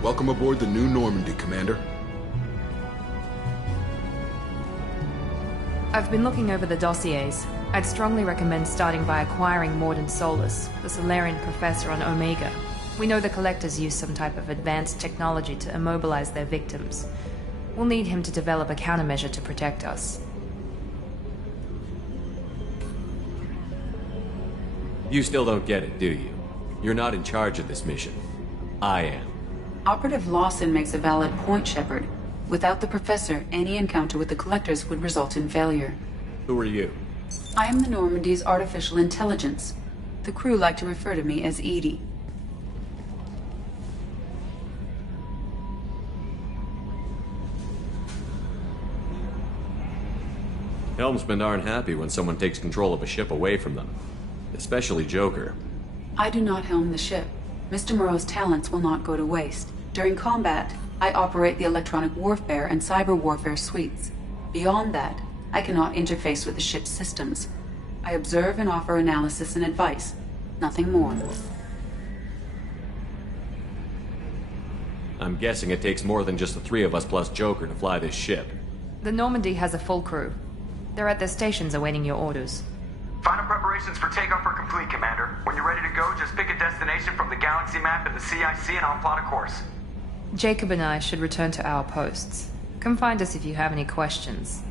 Welcome aboard the New Normandy, Commander. I've been looking over the dossiers. I'd strongly recommend starting by acquiring Mordin Solus, the Solarian professor on Omega. We know the Collectors use some type of advanced technology to immobilize their victims. We'll need him to develop a countermeasure to protect us. You still don't get it, do you? You're not in charge of this mission. I am. Operative Lawson makes a valid point, Shepard. Without the Professor, any encounter with the Collectors would result in failure. Who are you? I am the Normandy's artificial intelligence. The crew like to refer to me as EDI. Helmsmen aren't happy when someone takes control of a ship away from them. Especially Joker. I do not helm the ship. Mr. Moreau's talents will not go to waste. During combat, I operate the electronic warfare and cyber warfare suites. Beyond that, I cannot interface with the ship's systems. I observe and offer analysis and advice. Nothing more. I'm guessing it takes more than just the three of us plus Joker to fly this ship. The Normandy has a full crew. They're at their stations awaiting your orders. Final preparations for takeoff are complete, Commander. When you're ready to go, just pick a destination from the galaxy map in the CIC and I'll plot a course. Jacob and I should return to our posts. Come find us if you have any questions.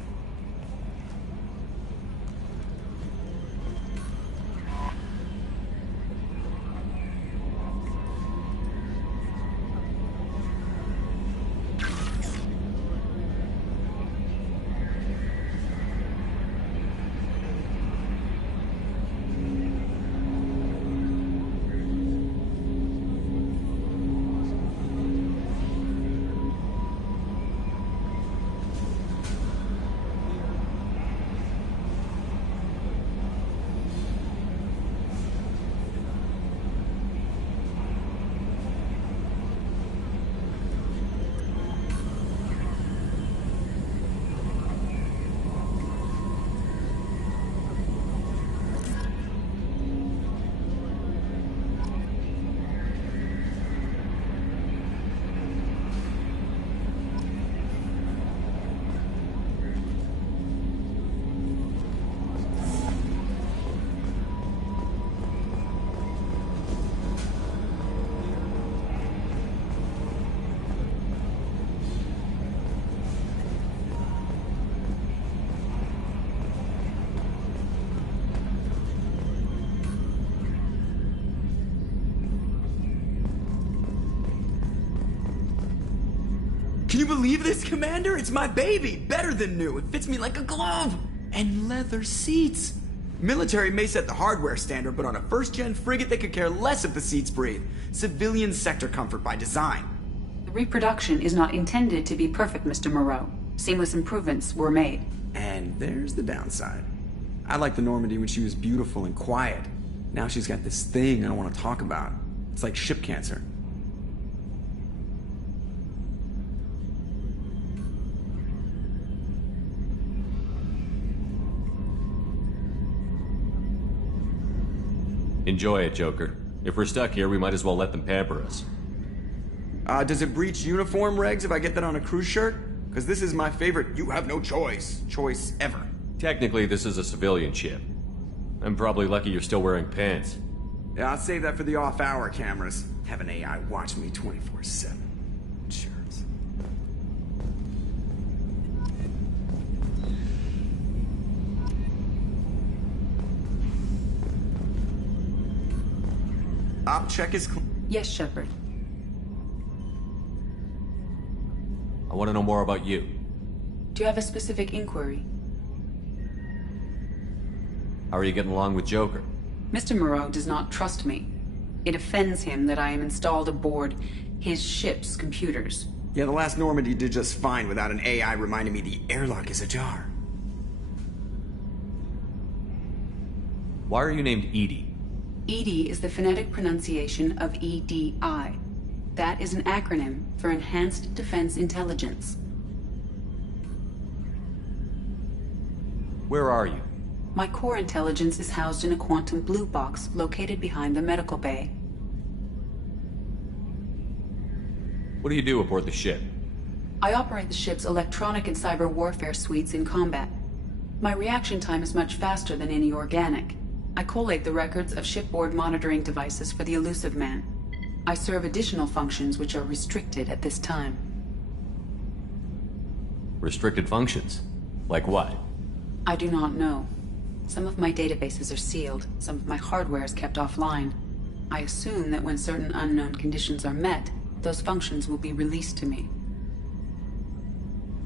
Can you believe this, Commander? It's my baby! Better than new. It fits me like a glove! And leather seats! Military may set the hardware standard, but on a first-gen frigate, they could care less if the seats breathe. Civilian sector comfort by design. The reproduction is not intended to be perfect, Mr. Moreau. Seamless improvements were made. And there's the downside. I liked the Normandy when she was beautiful and quiet. Now she's got this thing I don't want to talk about. It's like ship cancer. Enjoy it, Joker. If we're stuck here, we might as well let them pamper us. Does it breach uniform regs if I get that on a cruise shirt? Because this is my favorite you have no choice ever. Technically, this is a civilian ship. I'm probably lucky you're still wearing pants. Yeah, I'll save that for the off-hour cameras. Have an AI watch me 24/7. Insurance. Op check is clean. Yes, Shepard. I want to know more about you. Do you have a specific inquiry? How are you getting along with Joker? Mr. Moreau does not trust me. It offends him that I am installed aboard his ship's computers. Yeah, the last Normandy did just fine without an AI reminding me the airlock is ajar. Why are you named Edie? EDI is the phonetic pronunciation of EDI. That is an acronym for Enhanced Defense Intelligence. Where are you? My core intelligence is housed in a quantum blue box located behind the medical bay. What do you do aboard the ship? I operate the ship's electronic and cyber warfare suites in combat. My reaction time is much faster than any organic. I collate the records of shipboard monitoring devices for the Elusive Man. I serve additional functions which are restricted at this time. Restricted functions? Like what? I do not know. Some of my databases are sealed, some of my hardware is kept offline. I assume that when certain unknown conditions are met, those functions will be released to me.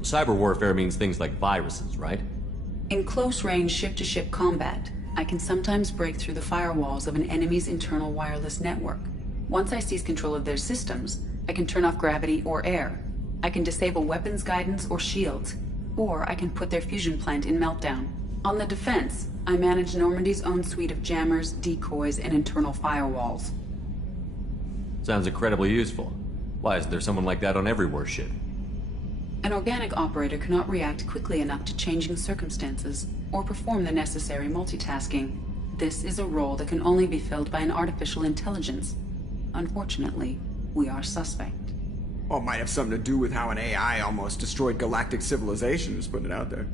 Cyber warfare means things like viruses, right? In close-range ship-to-ship combat, I can sometimes break through the firewalls of an enemy's internal wireless network. Once I seize control of their systems, I can turn off gravity or air. I can disable weapons guidance or shields, or I can put their fusion plant in meltdown. On the defense, I manage Normandy's own suite of jammers, decoys, and internal firewalls. Sounds incredibly useful. Why isn't there someone like that on every warship? An organic operator cannot react quickly enough to changing circumstances, or perform the necessary multitasking. This is a role that can only be filled by an artificial intelligence. Unfortunately, we are suspect. Well, it might have something to do with how an AI almost destroyed galactic civilization, just putting it out there.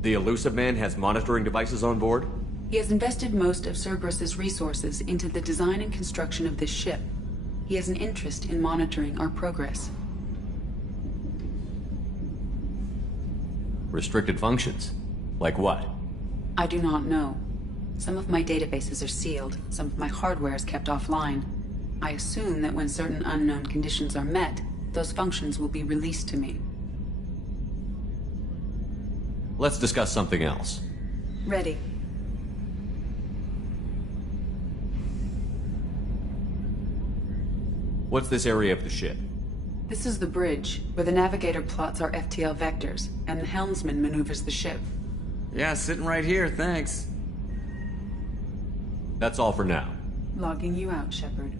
The Elusive Man has monitoring devices on board? He has invested most of Cerberus's resources into the design and construction of this ship. He has an interest in monitoring our progress. Restricted functions? Like what? I do not know. Some of my databases are sealed, some of my hardware is kept offline. I assume that when certain unknown conditions are met, those functions will be released to me. Let's discuss something else. Ready. What's this area of the ship? This is the bridge, where the navigator plots our FTL vectors, and the helmsman maneuvers the ship. Yeah, sitting right here, thanks. That's all for now. Logging you out, Shepard.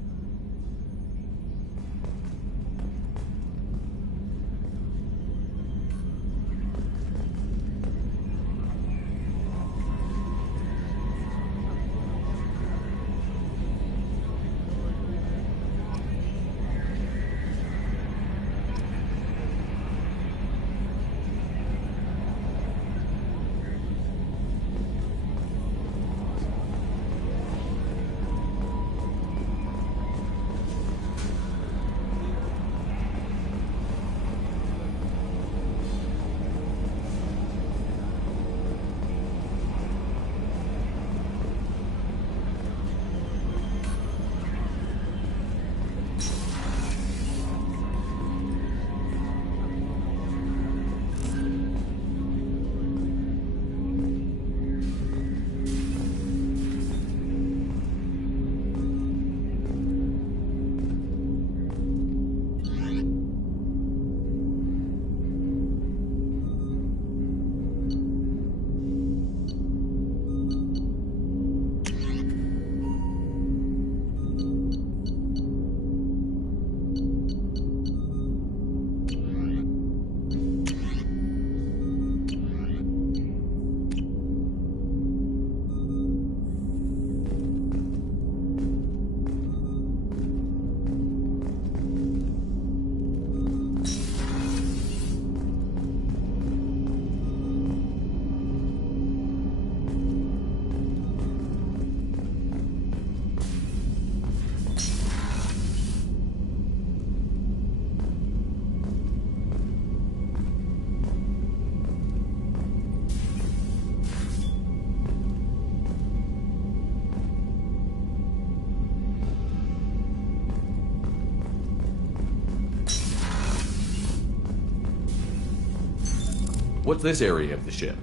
What's this area of the ship?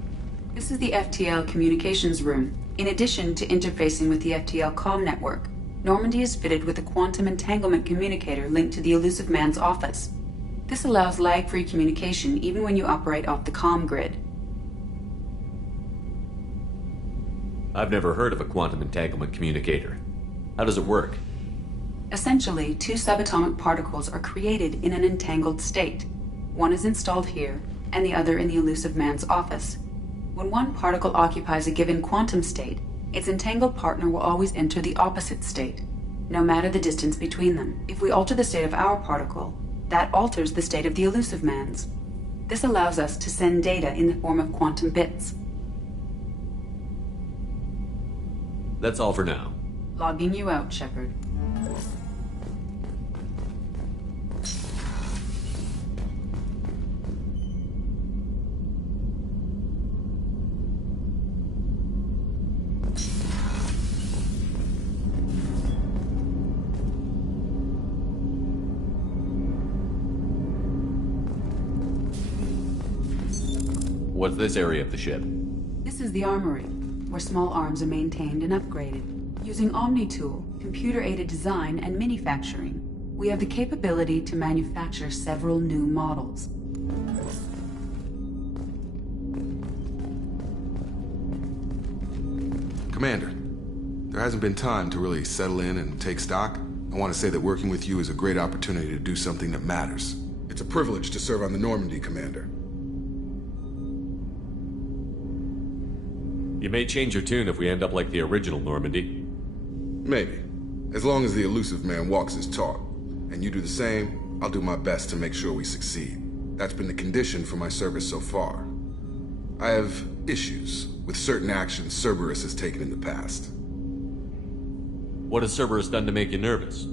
This is the FTL communications room. In addition to interfacing with the FTL comm network, Normandy is fitted with a quantum entanglement communicator linked to the Elusive Man's office. This allows lag-free communication even when you operate off the comm grid. I've never heard of a quantum entanglement communicator. How does it work? Essentially, two subatomic particles are created in an entangled state. One is installed here, and the other in the Elusive Man's office. When one particle occupies a given quantum state, its entangled partner will always enter the opposite state. no matter the distance between them. If we alter the state of our particle, that alters the state of the Illusive Man's. This allows us to send data in the form of quantum bits. That's all for now. Logging you out, Shepard. What's this area of the ship? This is the armory, where small arms are maintained and upgraded. Using OmniTool, computer-aided design, and manufacturing, we have the capability to manufacture several new models. Commander, there hasn't been time to really settle in and take stock. I want to say that working with you is a great opportunity to do something that matters. It's a privilege to serve on the Normandy, Commander. You may change your tune if we end up like the original Normandy. Maybe. As long as the Illusive Man walks his talk. And you do the same, I'll do my best to make sure we succeed. That's been the condition for my service so far. I have issues with certain actions Cerberus has taken in the past. What has Cerberus done to make you nervous?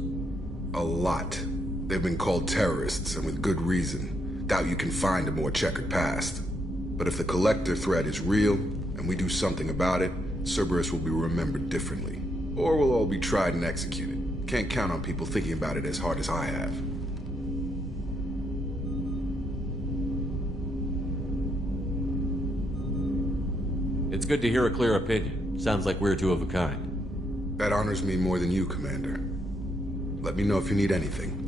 A lot. They've been called terrorists, and with good reason. Doubt you can find a more checkered past. But if the Collector threat is real, and we do something about it, Cerberus will be remembered differently. Or we'll all be tried and executed. Can't count on people thinking about it as hard as I have. It's good to hear a clear opinion. Sounds like we're two of a kind. That honors me more than you, Commander. Let me know if you need anything.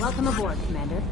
Welcome aboard, Commander.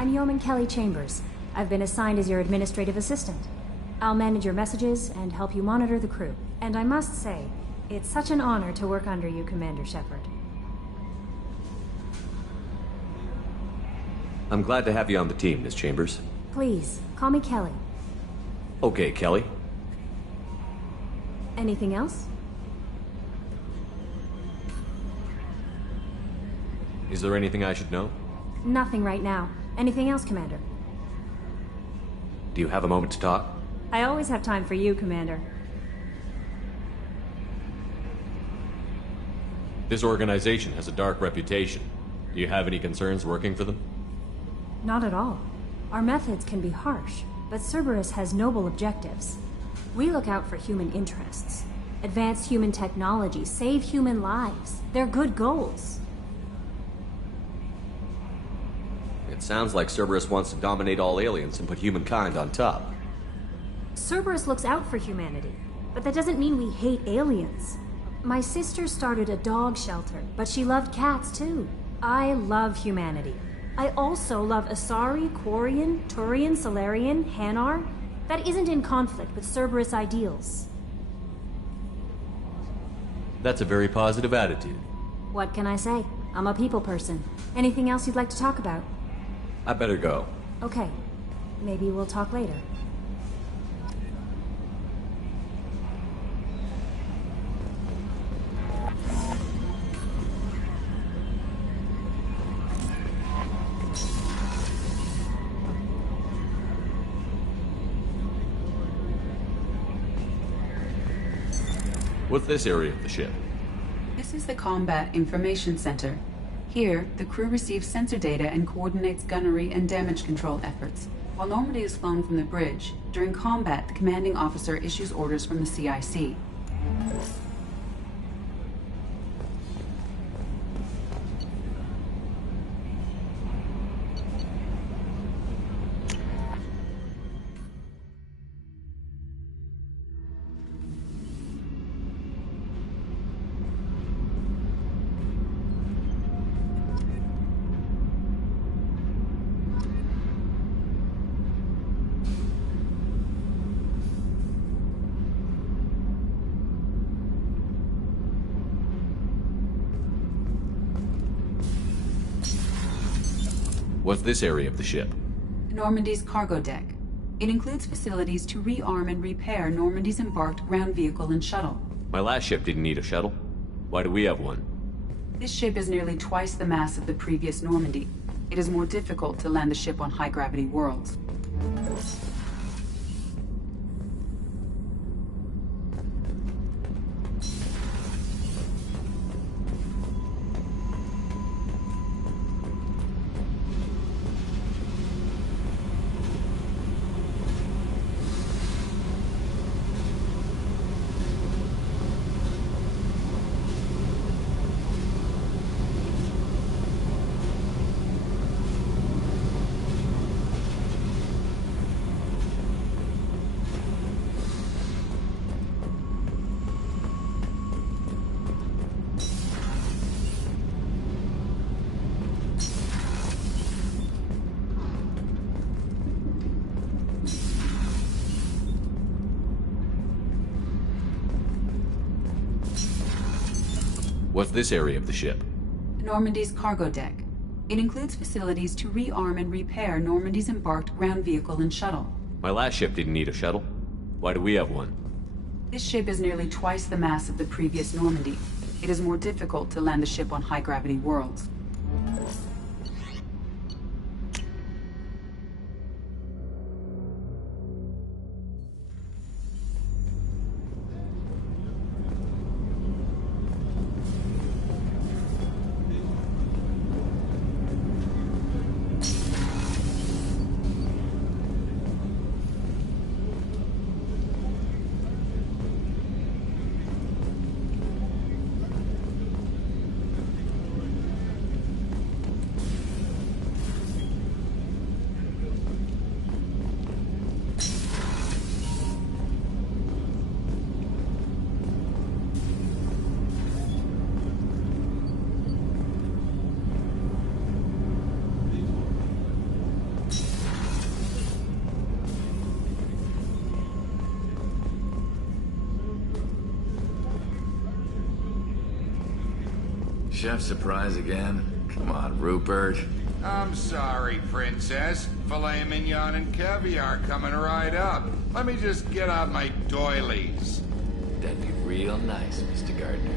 I'm Yeoman Kelly Chambers. I've been assigned as your administrative assistant. I'll manage your messages and help you monitor the crew. And I must say, it's such an honor to work under you, Commander Shepard. I'm glad to have you on the team, Miss Chambers. Please, call me Kelly. Okay, Kelly. Anything else? Is there anything I should know? Nothing right now. Anything else, Commander? Do you have a moment to talk? I always have time for you, Commander. This organization has a dark reputation. Do you have any concerns working for them? Not at all. Our methods can be harsh, but Cerberus has noble objectives. We look out for human interests. Advance human technology, save human lives. They're good goals. It sounds like Cerberus wants to dominate all aliens and put humankind on top. Cerberus looks out for humanity, but that doesn't mean we hate aliens. My sister started a dog shelter, but she loved cats too. I love humanity. I also love Asari, Quarian, Turian, Salarian, Hanar. That isn't in conflict with Cerberus ideals. That's a very positive attitude. What can I say? I'm a people person. Anything else you'd like to talk about? I better go. Okay. Maybe we'll talk later. What's this area of the ship? This is the Combat Information Center. Here, the crew receives sensor data and coordinates gunnery and damage control efforts. While Normandy is flown from the bridge, during combat, the commanding officer issues orders from the CIC. What's this area of the ship? Normandy's cargo deck. It includes facilities to rearm and repair Normandy's embarked ground vehicle and shuttle. My last ship didn't need a shuttle. Why do we have one? This ship is nearly twice the mass of the previous Normandy. It is more difficult to land the ship on high-gravity worlds. What's this area of the ship? Normandy's cargo deck. It includes facilities to rearm and repair Normandy's embarked ground vehicle and shuttle. My last ship didn't need a shuttle. Why do we have one? This ship is nearly twice the mass of the previous Normandy. It is more difficult to land the ship on high-gravity worlds. chef surprise again? Come on, Rupert. I'm sorry, Princess. Filet mignon and caviar coming right up. Let me just get out my doilies. That'd be real nice, Mr. Gardner.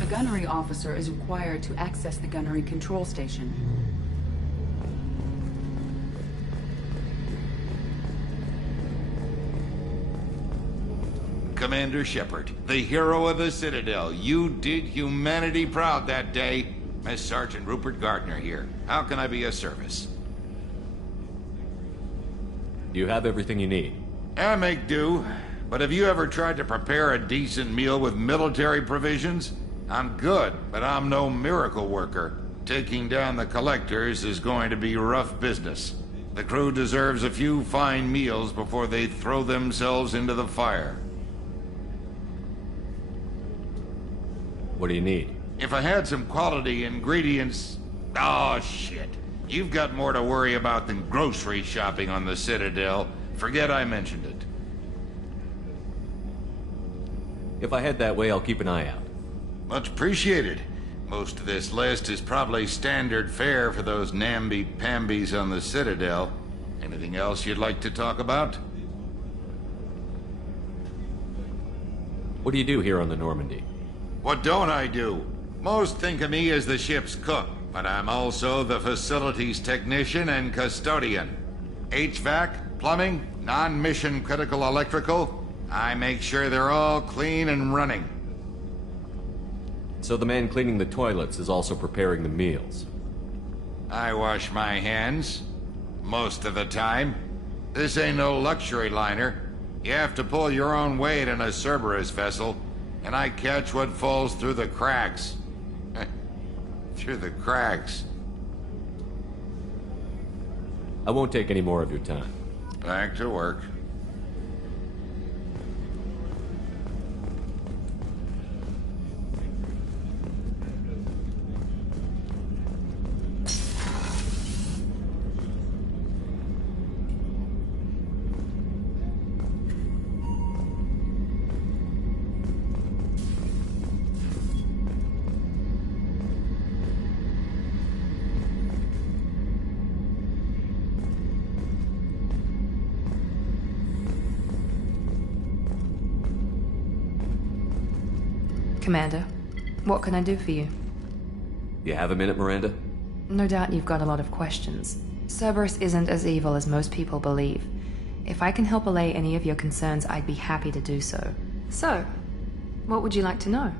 The gunnery officer is required to access the gunnery control station. Commander Shepard, the hero of the Citadel. You did humanity proud that day. Master Sergeant Rupert Gardner here. How can I be of service? Do you have everything you need? I make do. But have you ever tried to prepare a decent meal with military provisions? I'm good, but I'm no miracle worker. Taking down the collectors is going to be rough business. The crew deserves a few fine meals before they throw themselves into the fire. What do you need? If I had some quality ingredients... Oh, shit. You've got more to worry about than grocery shopping on the Citadel. Forget I mentioned it. If I head that way, I'll keep an eye out. Much appreciated. Most of this list is probably standard fare for those namby-pambies on the Citadel. Anything else you'd like to talk about? What do you do here on the Normandy? What don't I do? Most think of me as the ship's cook, but I'm also the facilities technician and custodian. HVAC, plumbing, non-mission critical electrical. I make sure they're all clean and running. So the man cleaning the toilets is also preparing the meals. I wash my hands. Most of the time. This ain't no luxury liner. You have to pull your own weight in a Cerberus vessel, and I catch what falls through the cracks. Through the cracks. I won't take any more of your time. Back to work. Commander, what can I do for you? You have a minute, Miranda? No doubt you've got a lot of questions. Cerberus isn't as evil as most people believe. If I can help allay any of your concerns, I'd be happy to do so. So, what would you like to know?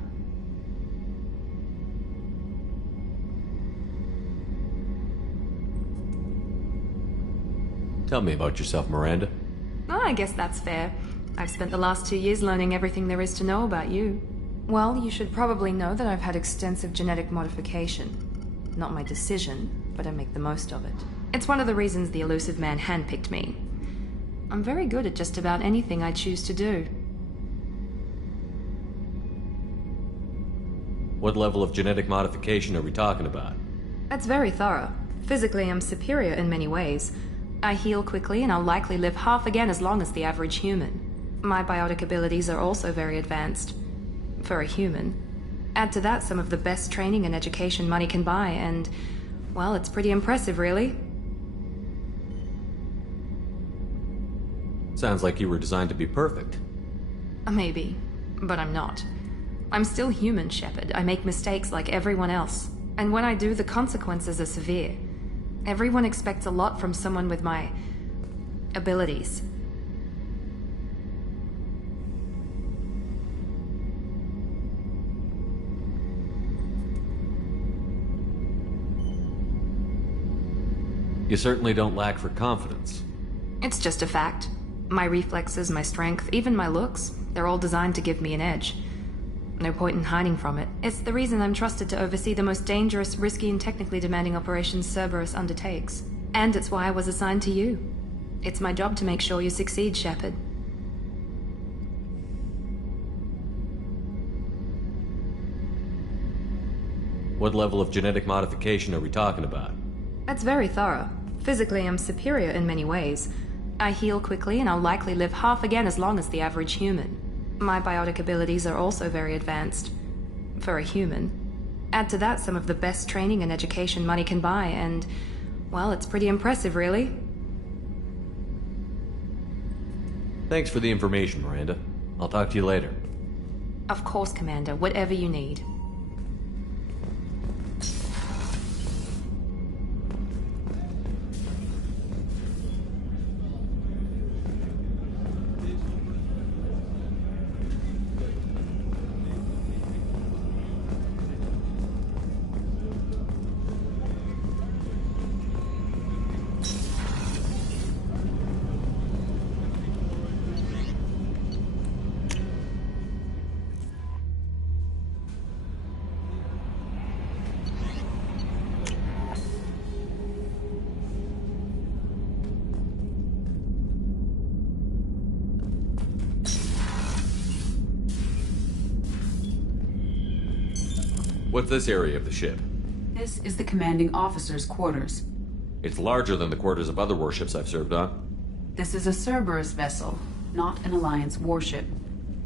Tell me about yourself, Miranda. Oh, I guess that's fair. I've spent the last 2 years learning everything there is to know about you. Well, you should probably know that I've had extensive genetic modification. Not my decision, but I make the most of it. It's one of the reasons the elusive man handpicked me. I'm very good at just about anything I choose to do. What level of genetic modification are we talking about? That's very thorough. Physically, I'm superior in many ways. I heal quickly, and I'll likely live half again as long as the average human. My biotic abilities are also very advanced. For a human. Add to that some of the best training and education money can buy, and, well, it's pretty impressive, really. Sounds like you were designed to be perfect. Maybe, but I'm not. I'm still human, Shepard. I make mistakes like everyone else. And when I do, the consequences are severe. Everyone expects a lot from someone with my abilities. You certainly don't lack for confidence. It's just a fact. My reflexes, my strength, even my looks, they're all designed to give me an edge. No point in hiding from it. It's the reason I'm trusted to oversee the most dangerous, risky, and technically demanding operations Cerberus undertakes. And it's why I was assigned to you. It's my job to make sure you succeed, Shepard. What level of genetic modification are we talking about? That's very thorough. Physically, I'm superior in many ways. I heal quickly, and I'll likely live half again as long as the average human. My biotic abilities are also very advanced. For a human. Add to that some of the best training and education money can buy, and, well, it's pretty impressive, really. Thanks for the information, Miranda. I'll talk to you later. Of course, Commander, whatever you need. What's this area of the ship? This is the commanding officer's quarters. It's larger than the quarters of other warships I've served on. This is a Cerberus vessel, not an Alliance warship.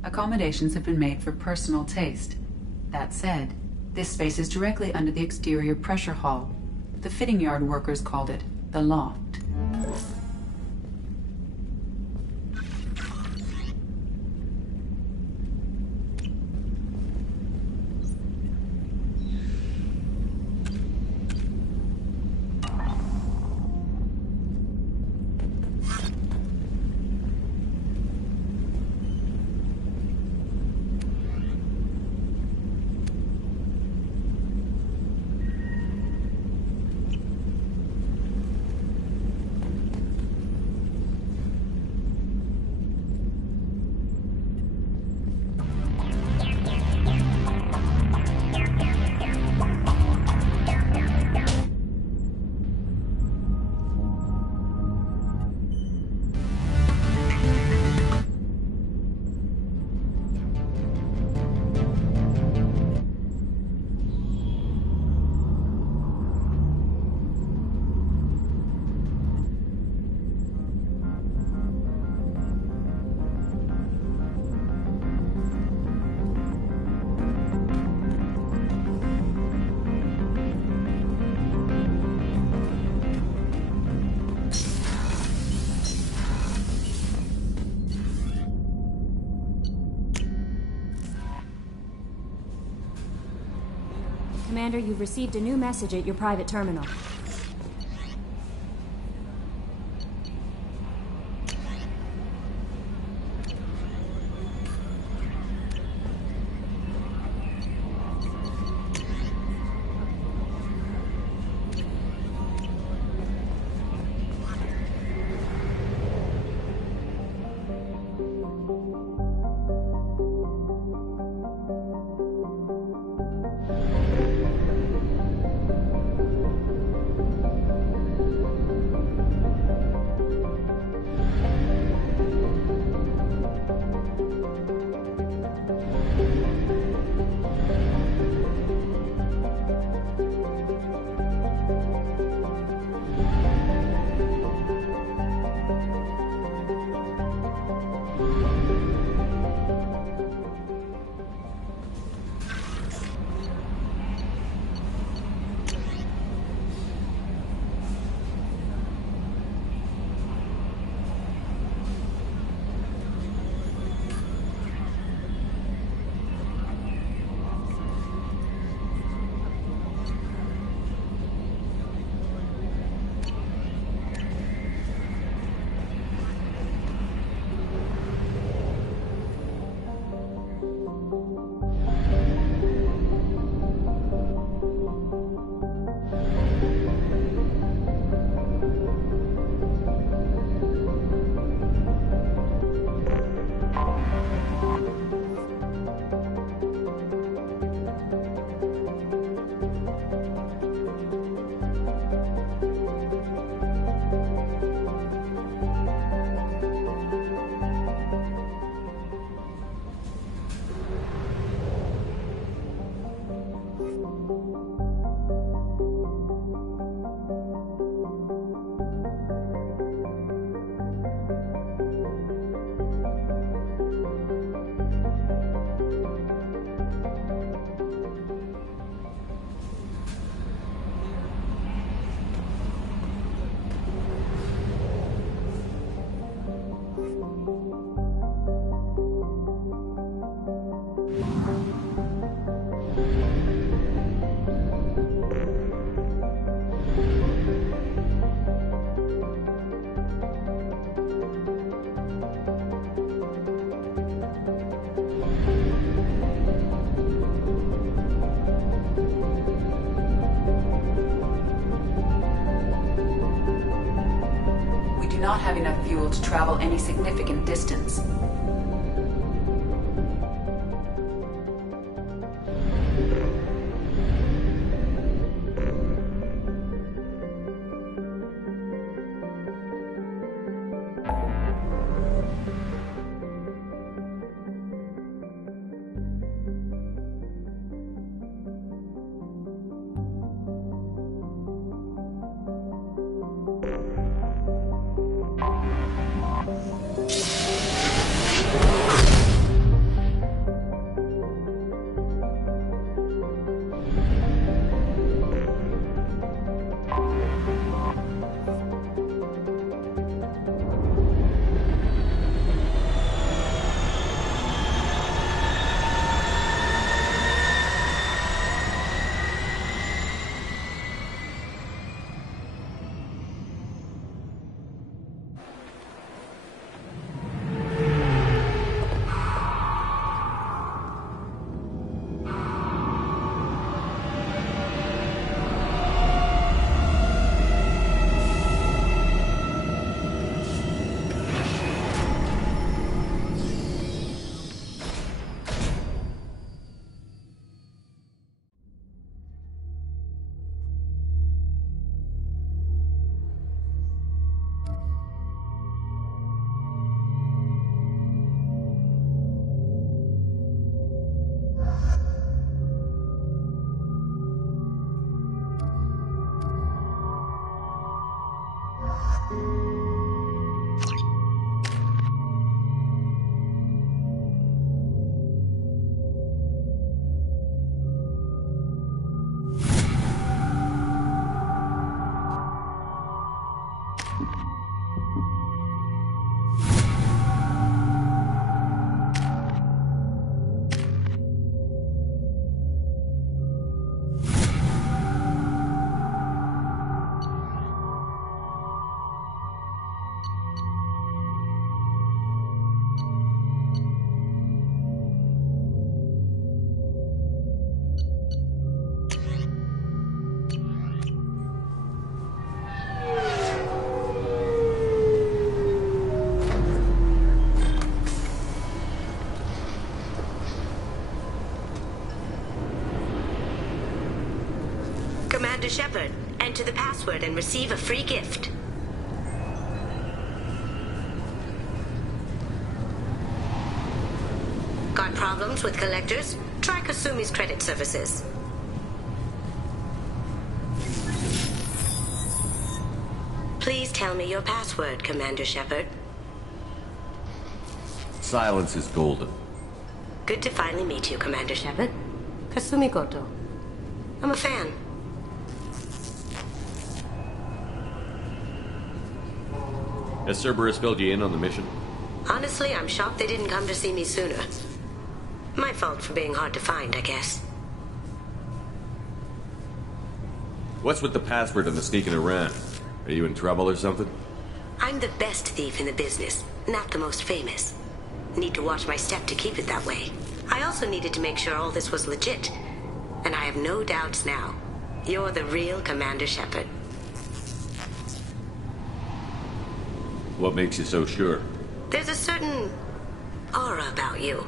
Accommodations have been made for personal taste. That said, this space is directly under the exterior pressure hull. The fitting yard workers called it the loft. Commander, you've received a new message at your private terminal. not have enough fuel to travel any significant distance. Commander Shepard, enter the password and receive a free gift. Got problems with collectors? Try Kasumi's credit services. Please tell me your password, Commander Shepard. Silence is golden. Good to finally meet you, Commander Shepard. Kasumi Goto. I'm a fan. Has Cerberus filled you in on the mission? Honestly, I'm shocked they didn't come to see me sooner. My fault for being hard to find, I guess. What's with the password and the sneaking around? Are you in trouble or something? I'm the best thief in the business, not the most famous. Need to watch my step to keep it that way. I also needed to make sure all this was legit. And I have no doubts now. You're the real Commander Shepard. What makes you so sure? There's a certain aura about you.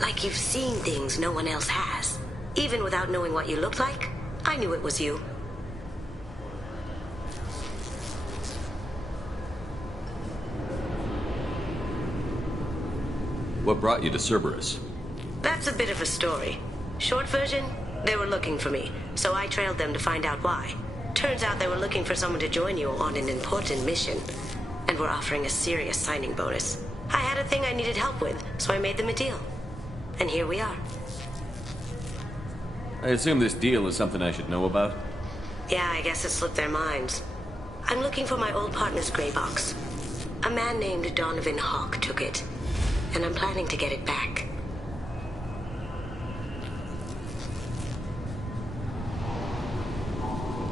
Like you've seen things no one else has. Even without knowing what you looked like, I knew it was you. What brought you to Cerberus? That's a bit of a story. Short version, they were looking for me, so I trailed them to find out why. Turns out they were looking for someone to join you on an important mission. And were offering a serious signing bonus. I had a thing I needed help with, so I made them a deal. And here we are. I assume this deal is something I should know about? Yeah, I guess it slipped their minds. I'm looking for my old partner's gray box. A man named Donovan Hawk took it, and I'm planning to get it back.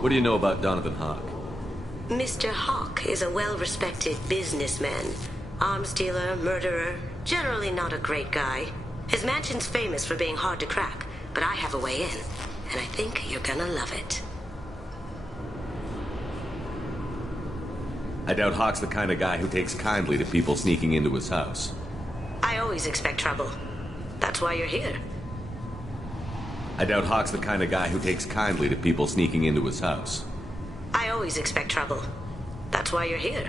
What do you know about Donovan Hawk? Mr. Hawk is a well-respected businessman. Arms dealer, murderer, generally not a great guy. His mansion's famous for being hard to crack, but I have a way in, and I think you're gonna love it. I doubt Hawk's the kind of guy who takes kindly to people sneaking into his house. I always expect trouble. That's why you're here. I doubt Hawk's the kind of guy who takes kindly to people sneaking into his house. I always expect trouble. That's why you're here.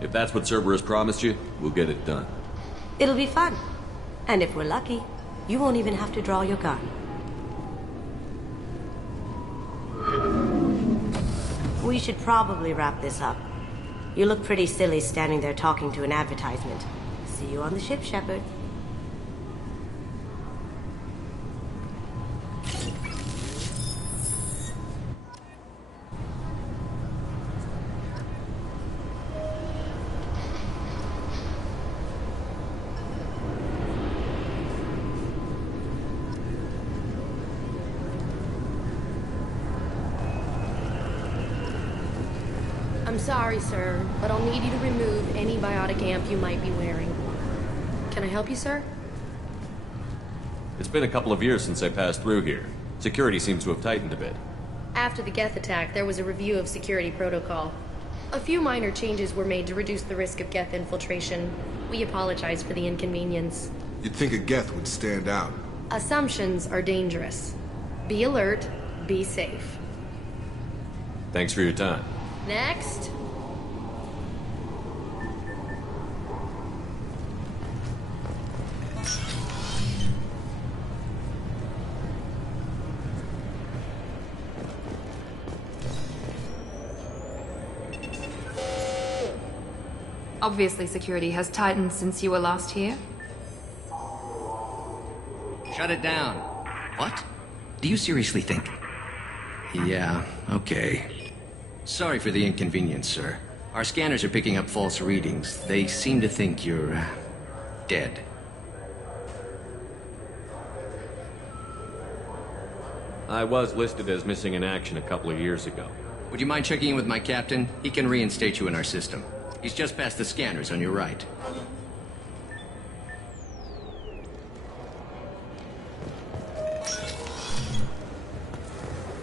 If that's what Cerberus promised you, we'll get it done. It'll be fun. And if we're lucky, you won't even have to draw your gun. We should probably wrap this up. You look pretty silly standing there talking to an advertisement. See you on the ship, Shepard. I'm sorry, sir, but I'll need you to remove any biotic amp you might be wearing. Can I help you, sir? It's been a couple of years since I passed through here. Security seems to have tightened a bit. After the Geth attack, there was a review of security protocol. A few minor changes were made to reduce the risk of Geth infiltration. We apologize for the inconvenience. You'd think a Geth would stand out. Assumptions are dangerous. Be alert, be safe. Thanks for your time. Next. Obviously, security has tightened since you were last here. Shut it down. What? Do you seriously think? Yeah, okay. Sorry for the inconvenience, sir. Our scanners are picking up false readings. They seem to think you're dead. I was listed as missing in action a couple of years ago. Would you mind checking in with my captain? He can reinstate you in our system. He's just past the scanners on your right.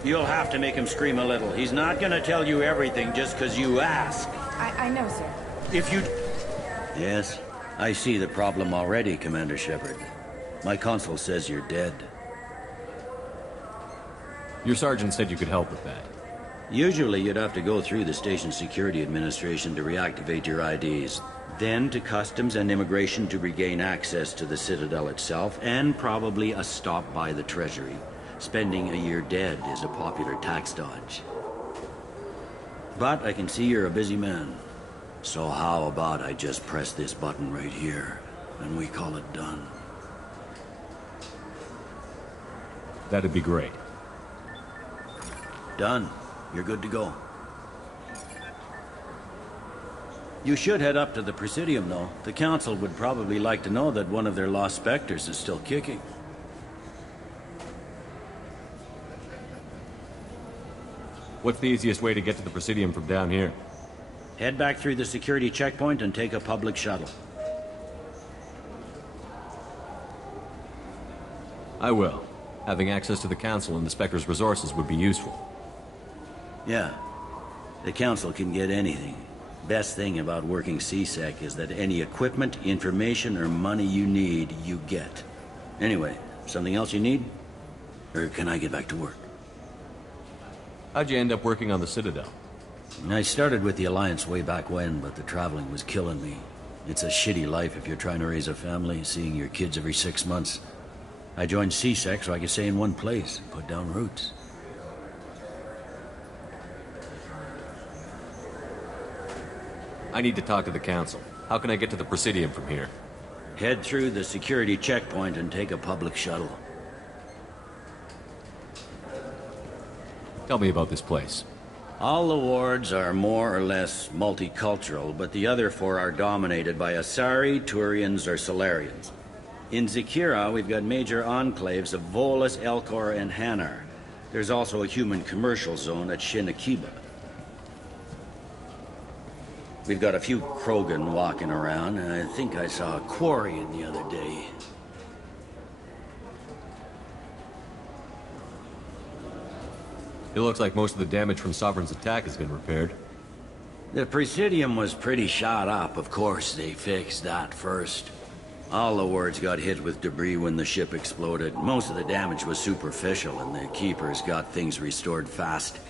You'll have to make him scream a little. He's not gonna tell you everything just because you ask. I know, sir. If you... Yes, I see the problem already, Commander Shepard. My console says you're dead. Your sergeant said you could help with that. Usually you'd have to go through the Station Security Administration to reactivate your IDs. Then to Customs and Immigration to regain access to the Citadel itself, and probably a stop by the Treasury. Spending a year dead is a popular tax dodge. But I can see you're a busy man. So how about I just press this button right here, and we call it done? That'd be great. Done. You're good to go. You should head up to the Presidium, though. The Council would probably like to know that one of their lost Spectres is still kicking. What's the easiest way to get to the Presidium from down here? Head back through the security checkpoint and take a public shuttle. I will. Having access to the Council and the Spectre's resources would be useful. Yeah. The Council can get anything. Best thing about working CSEC is that any equipment, information, or money you need, you get. Anyway, something else you need? Or can I get back to work? How'd you end up working on the Citadel? I started with the Alliance way back when, but the traveling was killing me. It's a shitty life if you're trying to raise a family, seeing your kids every 6 months. I joined CSEC so I could stay in one place and put down roots. I need to talk to the Council. How can I get to the Presidium from here? Head through the security checkpoint and take a public shuttle. Tell me about this place. All the wards are more or less multicultural, but the other 4 are dominated by Asari, Turians, or Solarians. In Zakira, we've got major enclaves of Volus, Elcor, and Hanar. There's also a human commercial zone at Shin Akiba. We've got a few Krogan walking around, and I think I saw a Quarian the other day. It looks like most of the damage from Sovereign's attack has been repaired. The Presidium was pretty shot up. Of course, they fixed that first. All the wards got hit with debris when the ship exploded. Most of the damage was superficial, and the Keepers got things restored fast.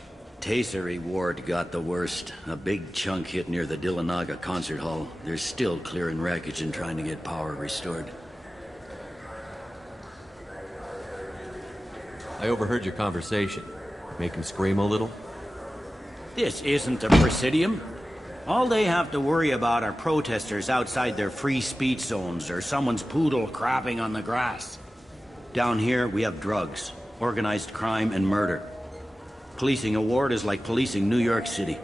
Tasery Ward got the worst. A big chunk hit near the Dillanaga concert hall. They're still clearing wreckage and trying to get power restored. I overheard your conversation. Make him scream a little? This isn't the Presidium. All they have to worry about are protesters outside their free speech zones or someone's poodle crapping on the grass. Down here, we have drugs, organized crime, and murder. Policing a ward is like policing New York City.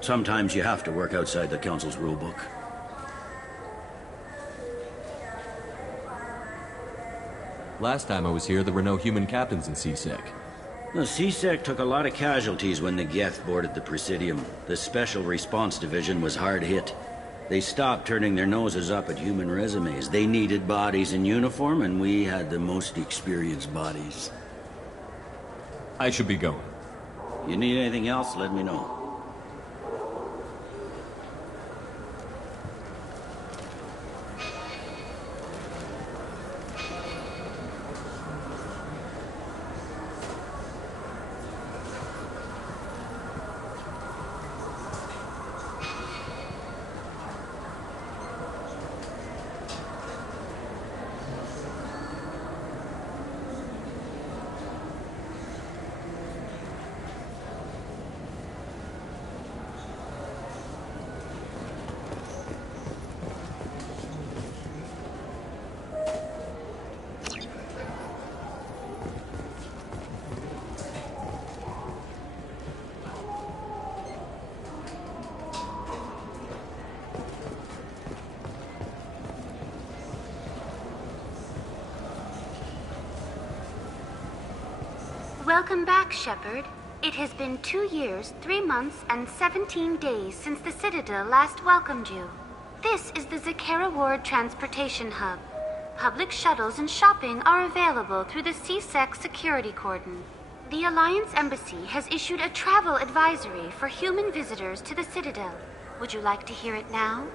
Sometimes you have to work outside the Council's rulebook. Last time I was here, there were no human captains in CSEC. The CSEC took a lot of casualties when the Geth boarded the Presidium. The Special Response Division was hard hit. They stopped turning their noses up at human resumes. They needed bodies in uniform, and we had the most experienced bodies. I should be going. You need anything else, let me know. Welcome back, Shepard. It has been 2 years, 3 months, and 17 days since the Citadel last welcomed you. This is the Zakera Ward Transportation Hub. Public shuttles and shopping are available through the CSEC security cordon. The Alliance Embassy has issued a travel advisory for human visitors to the Citadel. Would you like to hear it now?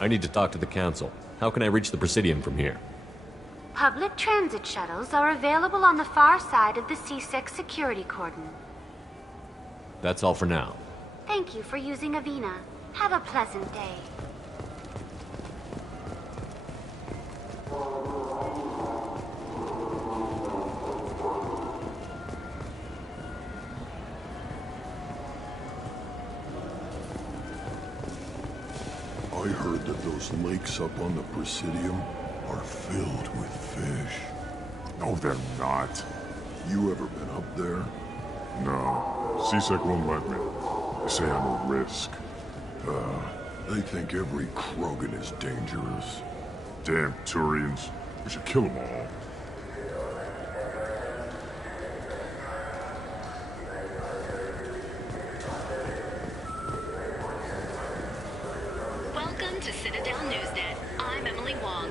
I need to talk to the Council. How can I reach the Presidium from here? Public transit shuttles are available on the far side of the CSEC security cordon. That's all for now. Thank you for using Avina. Have a pleasant day. I heard that those lakes up on the Presidium are filled with fish. No, they're not. You ever been up there? No. CSEC won't let me. They say I'm a risk. They think every Krogan is dangerous. Damn Turians. We should kill them all. Welcome to Citadel Newsnet. I'm Emily Wong.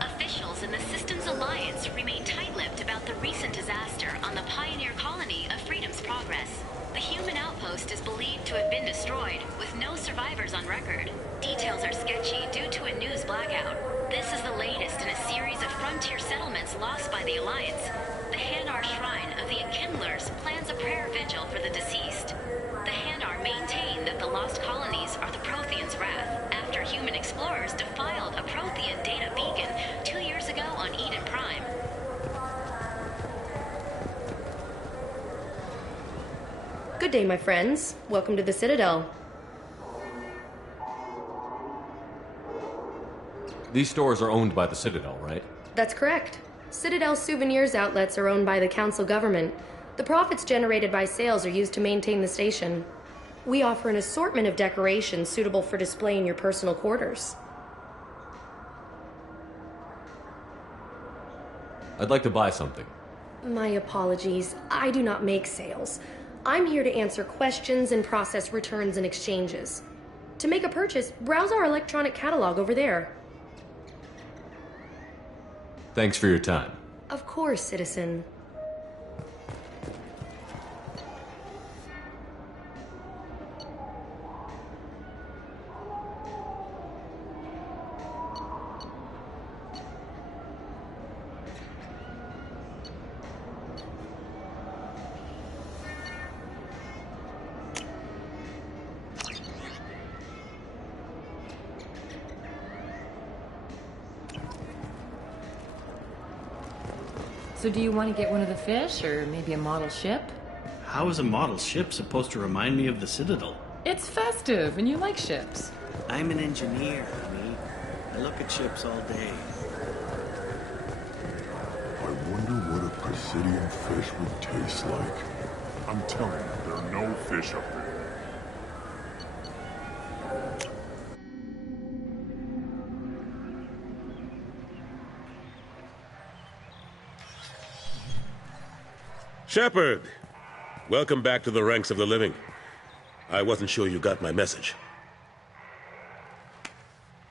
Officials in the Systems Alliance remain tight-lipped about the recent disaster on the pioneer colony of Freedom's Progress. The human outpost is believed to have been destroyed, with no survivors on record. Details are sketchy due to a news blackout. This is the latest in a series of frontier settlements lost by the Alliance. The Hanar Shrine of the Enkindlers plans a prayer vigil for the deceased. The Hanar maintain that the lost colonies are the Protheans' wrath, after human explorers defiled a Prothean data beacon 2 years ago on Eden Prime. Good day, my friends. Welcome to the Citadel. These stores are owned by the Citadel, right? That's correct. Citadel souvenirs outlets are owned by the Council government. The profits generated by sales are used to maintain the station. We offer an assortment of decorations suitable for display in your personal quarters. I'd like to buy something. My apologies. I do not make sales. I'm here to answer questions and process returns and exchanges. To make a purchase, browse our electronic catalog over there. Thanks for your time. Of course, citizen. So do you want to get one of the fish, or maybe a model ship? How is a model ship supposed to remind me of the Citadel? It's festive, and you like ships. I'm an engineer, honey. I look at ships all day. I wonder what a Presidium fish would taste like. I'm telling you, there are no fish up there. Shepard! Welcome back to the ranks of the living. I wasn't sure you got my message.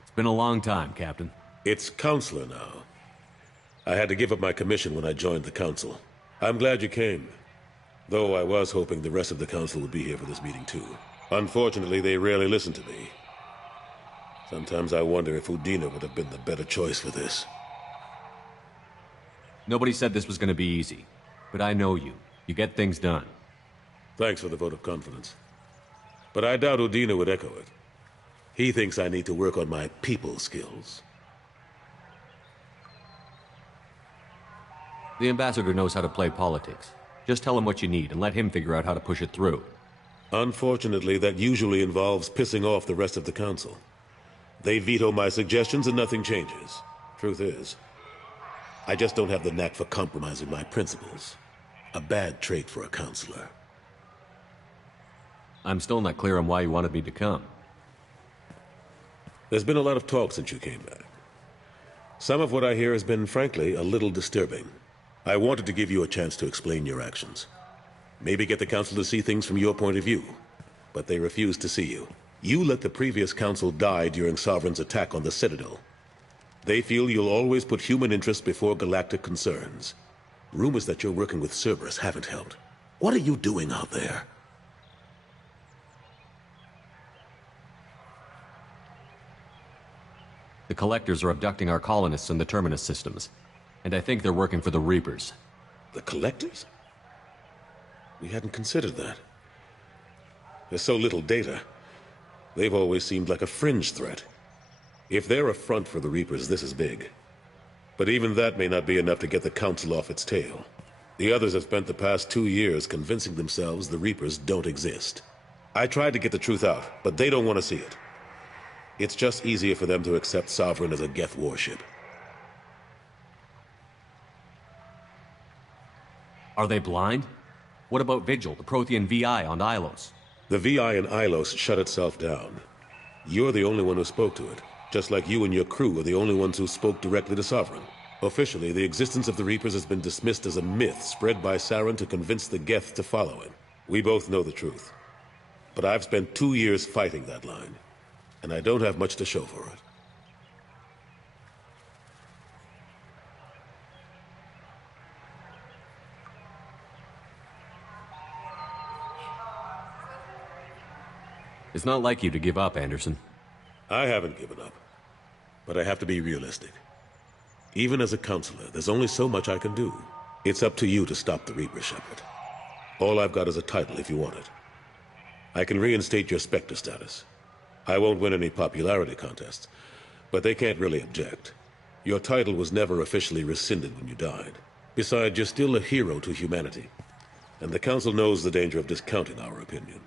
It's been a long time, Captain. It's Counselor now. I had to give up my commission when I joined the Council. I'm glad you came. Though I was hoping the rest of the Council would be here for this meeting too. Unfortunately, they rarely listen to me. Sometimes I wonder if Udina would have been the better choice for this. Nobody said this was going to be easy. But I know you. You get things done. Thanks for the vote of confidence. But I doubt Udina would echo it. He thinks I need to work on my people skills. The ambassador knows how to play politics. Just tell him what you need and let him figure out how to push it through. Unfortunately, that usually involves pissing off the rest of the Council. They veto my suggestions and nothing changes. Truth is, I just don't have the knack for compromising my principles. A bad trait for a counselor. I'm still not clear on why you wanted me to come. There's been a lot of talk since you came back. Some of what I hear has been, frankly, a little disturbing. I wanted to give you a chance to explain your actions. Maybe get the Council to see things from your point of view. But they refused to see you. You let the previous Council die during Sovereign's attack on the Citadel. They feel you'll always put human interests before galactic concerns. Rumors that you're working with Cerberus haven't helped. What are you doing out there? The Collectors are abducting our colonists in the Terminus systems. And I think they're working for the Reapers. The Collectors? We hadn't considered that. There's so little data. They've always seemed like a fringe threat. If they're a front for the Reapers, this is big. But even that may not be enough to get the Council off its tail. The others have spent the past 2 years convincing themselves the Reapers don't exist. I tried to get the truth out, but they don't want to see it. It's just easier for them to accept Sovereign as a Geth warship. Are they blind? What about Vigil, the Prothean VI on Ilos? The VI in Ilos shut itself down. You're the only one who spoke to it. Just like you and your crew are the only ones who spoke directly to Sovereign. Officially, the existence of the Reapers has been dismissed as a myth spread by Saren to convince the Geth to follow him. We both know the truth. But I've spent 2 years fighting that line, and I don't have much to show for it. It's not like you to give up, Anderson. I haven't given up, but I have to be realistic. Even as a counselor, there's only so much I can do. It's up to you to stop the Reaper, Shepard. All I've got is a title if you want it. I can reinstate your Spectre status. I won't win any popularity contests, but they can't really object. Your title was never officially rescinded when you died. Besides, you're still a hero to humanity, and the Council knows the danger of discounting our opinion.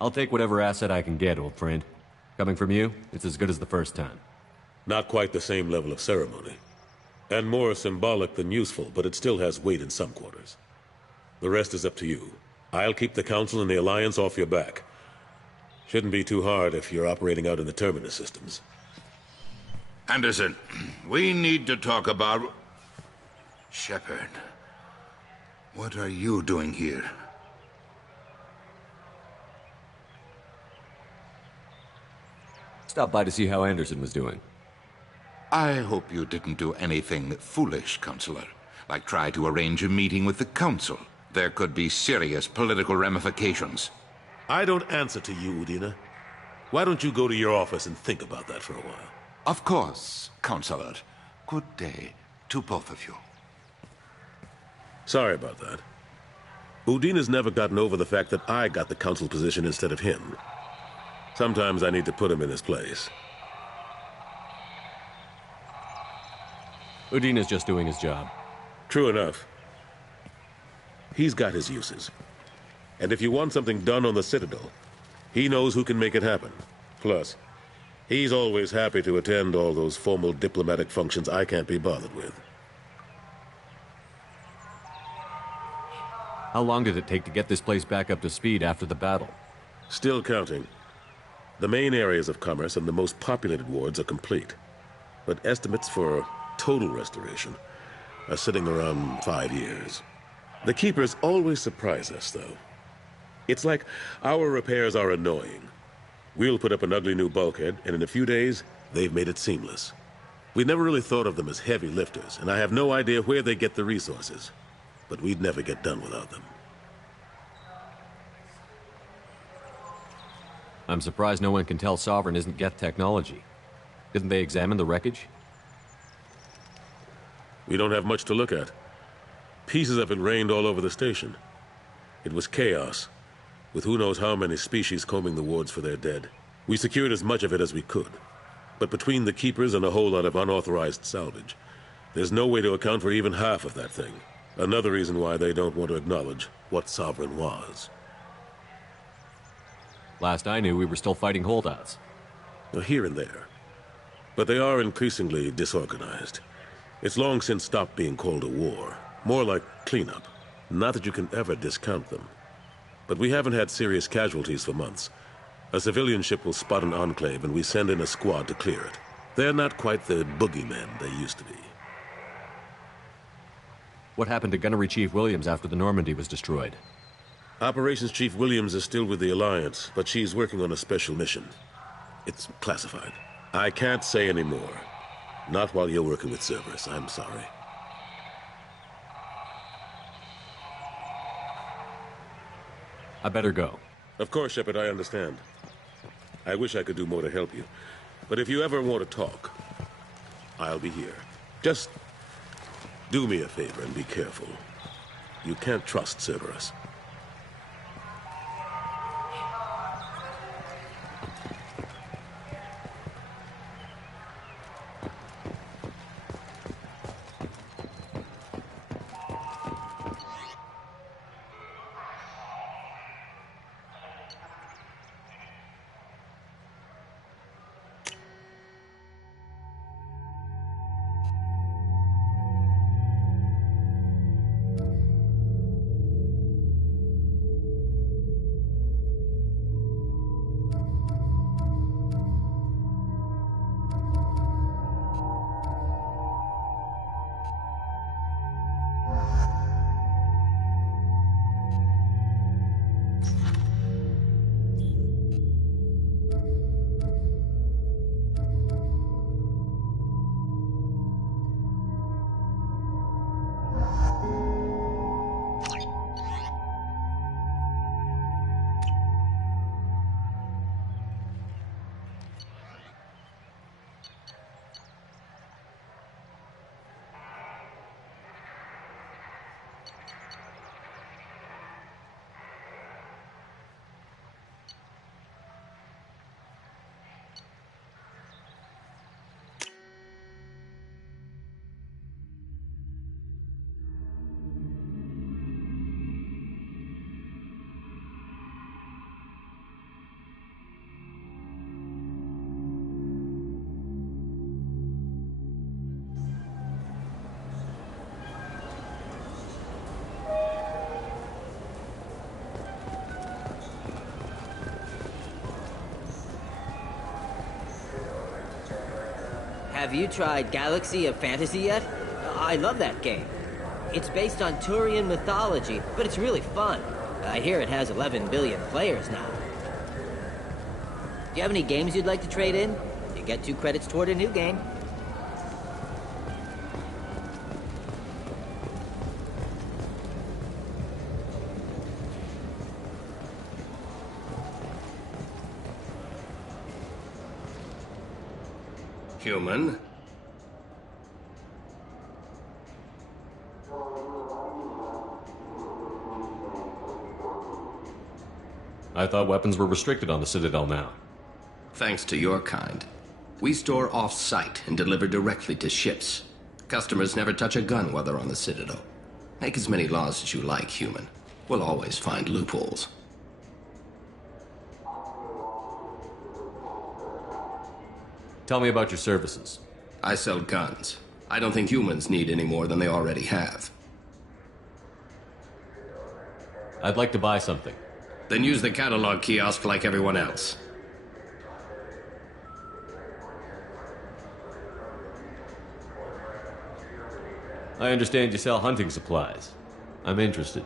I'll take whatever asset I can get, old friend. Coming from you, it's as good as the first time. Not quite the same level of ceremony. And more symbolic than useful, but it still has weight in some quarters. The rest is up to you. I'll keep the Council and the Alliance off your back. Shouldn't be too hard if you're operating out in the Terminus systems. Anderson, we need to talk about... Shepard, what are you doing here? Stopped by to see how Anderson was doing. I hope you didn't do anything foolish, Counselor. Like try to arrange a meeting with the Council. There could be serious political ramifications. I don't answer to you, Udina. Why don't you go to your office and think about that for a while? Of course, Counselor. Good day to both of you. Sorry about that. Udina's never gotten over the fact that I got the Council position instead of him. Sometimes I need to put him in his place. Udina's just doing his job. True enough. He's got his uses. And if you want something done on the Citadel, he knows who can make it happen. Plus, he's always happy to attend all those formal diplomatic functions I can't be bothered with. How long did it take to get this place back up to speed after the battle? Still counting. The main areas of commerce and the most populated wards are complete. But estimates for total restoration are sitting around 5 years. The Keepers always surprise us, though. It's like our repairs are annoying. We'll put up an ugly new bulkhead, and in a few days, they've made it seamless. We never really thought of them as heavy lifters, and I have no idea where they get the resources. But we'd never get done without them. I'm surprised no one can tell Sovereign isn't Geth technology. Didn't they examine the wreckage? We don't have much to look at. Pieces of it rained all over the station. It was chaos, with who knows how many species combing the wards for their dead. We secured as much of it as we could. But between the Keepers and a whole lot of unauthorized salvage, there's no way to account for even half of that thing. Another reason why they don't want to acknowledge what Sovereign was. Last I knew, we were still fighting holdouts. Here and there. But they are increasingly disorganized. It's long since stopped being called a war. More like cleanup. Not that you can ever discount them. But we haven't had serious casualties for months. A civilian ship will spot an enclave and we send in a squad to clear it. They're not quite the boogeymen they used to be. What happened to Gunnery Chief Williams after the Normandy was destroyed? Operations Chief Williams is still with the Alliance, but she's working on a special mission. It's classified. I can't say any more. Not while you're working with Cerberus, I'm sorry. I better go. Of course, Shepard, I understand. I wish I could do more to help you. But if you ever want to talk, I'll be here. Just do me a favor and be careful. You can't trust Cerberus. Have you tried Galaxy of Fantasy yet? I love that game. It's based on Turian mythology, but it's really fun. I hear it has 11 billion players now. Do you have any games you'd like to trade in? You get 2 credits toward a new game. Human? I thought weapons were restricted on the Citadel now. Thanks to your kind. We store off-site and deliver directly to ships. Customers never touch a gun while they're on the Citadel. Make as many laws as you like, human. We'll always find loopholes. Tell me about your services. I sell guns. I don't think humans need any more than they already have. I'd like to buy something. Then use the catalog kiosk like everyone else. I understand you sell hunting supplies. I'm interested.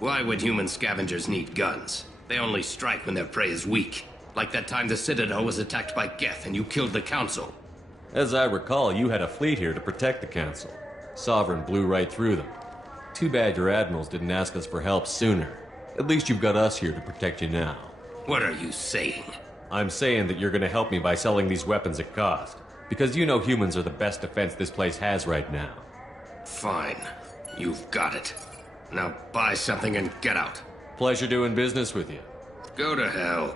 Why would human scavengers need guns? They only strike when their prey is weak. Like that time the Citadel was attacked by Geth and you killed the Council. As I recall, you had a fleet here to protect the Council. Sovereign blew right through them. Too bad your admirals didn't ask us for help sooner. At least you've got us here to protect you now. What are you saying? I'm saying that you're gonna help me by selling these weapons at cost. Because you know humans are the best defense this place has right now. Fine. You've got it. Now buy something and get out. Pleasure doing business with you. Go to hell.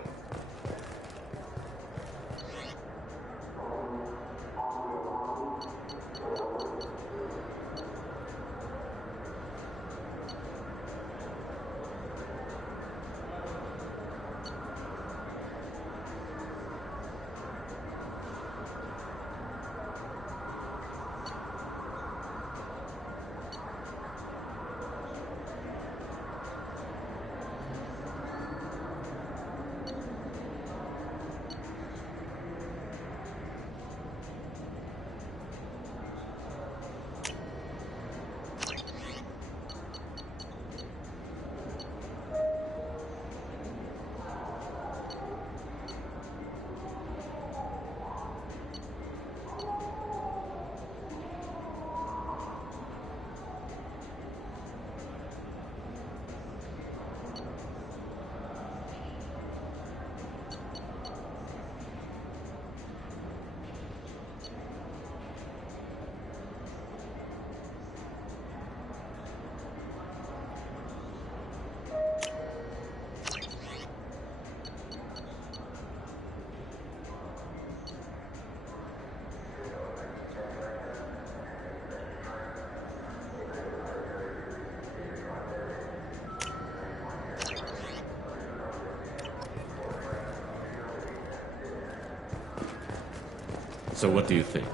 So what do you think?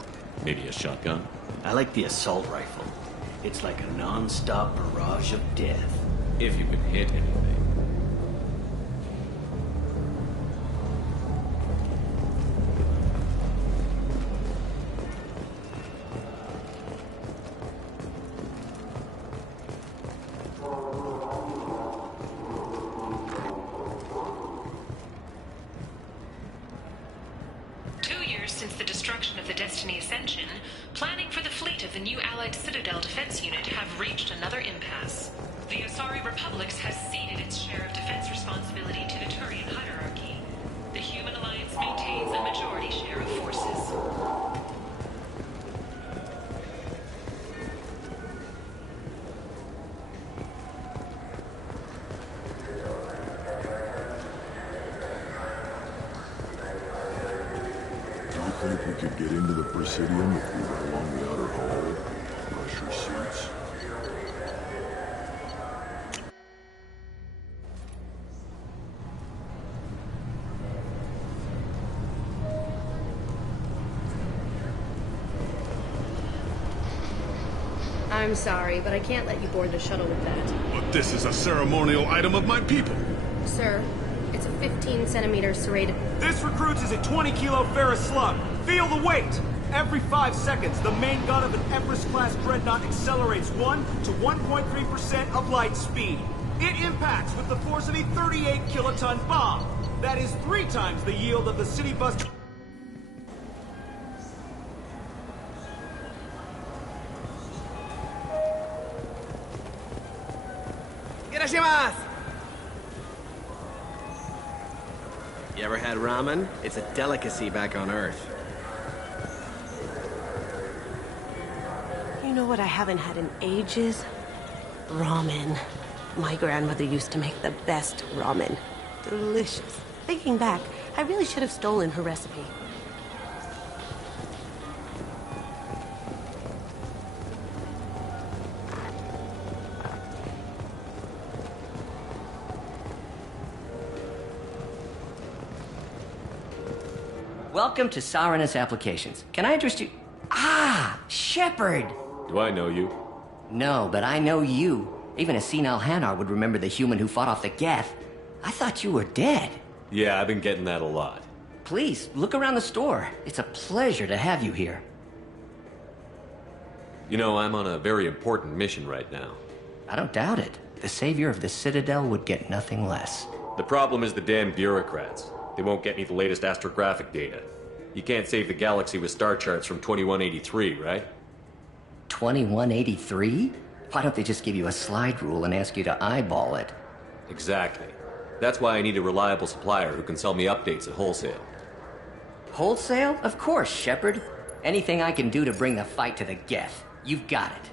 Maybe a shotgun? I like the assault rifle. It's like a non-stop barrage of death. If you can hit anything. Since the destruction of the Destiny Ascension, planning for the fleet of the new Allied Citadel Defense Unit have reached another impasse. The Asari Republics has ceded its share of defense responsibility to the Turian hierarchy. The Human Alliance maintains a majority share of forces. Think we could get into the Presidium if we went along the outer hall? Pressure suits. I'm sorry, but I can't let you board the shuttle with that. But this is a ceremonial item of my people. Sir, it's a 15-centimeter serrated... This recruits is a 20-kilo ferrous slug. Feel the weight! Every 5 seconds, the main gun of an Empress-class dreadnought accelerates 1 to 1.3% of light speed. It impacts with the force of a 38-kiloton bomb. That is 3 times the yield of the city bus... You ever had ramen? It's a delicacy back on Earth. You know what I haven't had in ages? Ramen. My grandmother used to make the best ramen. Delicious. Thinking back, I really should have stolen her recipe. Welcome to Sarenus Applications. Can I interest you? Ah, Shepard! Do I know you? No, but I know you. Even a senile Hanar would remember the human who fought off the Geth. I thought you were dead. Yeah, I've been getting that a lot. Please, look around the store. It's a pleasure to have you here. You know, I'm on a very important mission right now. I don't doubt it. The savior of the Citadel would get nothing less. The problem is the damn bureaucrats. They won't get me the latest astrographic data. You can't save the galaxy with star charts from 2183, right? 2183? Why don't they just give you a slide rule and ask you to eyeball it? Exactly. That's why I need a reliable supplier who can sell me updates at wholesale. Wholesale? Of course, Shepard. Anything I can do to bring the fight to the Geth. You've got it.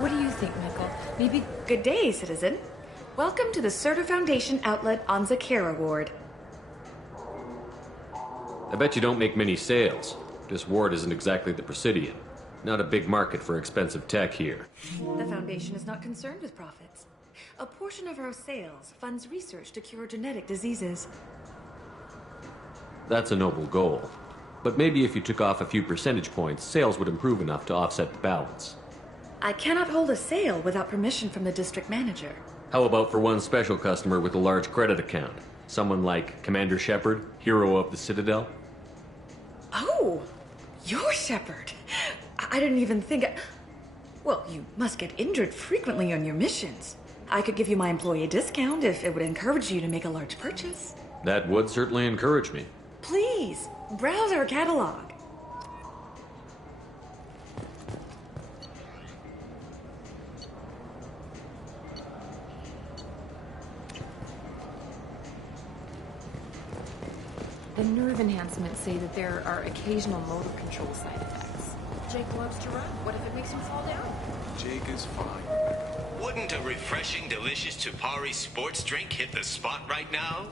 What do you think, Mikkel? Maybe... Good day, citizen. Welcome to the Surtur Foundation outlet on Zakera Ward. I bet you don't make many sales. This ward isn't exactly the Presidium. Not a big market for expensive tech here. The Foundation is not concerned with profits. A portion of our sales funds research to cure genetic diseases. That's a noble goal. But maybe if you took off a few percentage points, sales would improve enough to offset the balance. I cannot hold a sale without permission from the district manager. How about for one special customer with a large credit account? Someone like Commander Shepard, hero of the Citadel? Oh, you're Shepard. I didn't even think... Well, you must get injured frequently on your missions. I could give you my employee discount if it would encourage you to make a large purchase. That would certainly encourage me. Please, browse our catalog. The nerve enhancements say that there are occasional motor control side effects. Jake loves to run. What if it makes him fall down? Jake is fine. Wouldn't a refreshing, delicious Tupari sports drink hit the spot right now?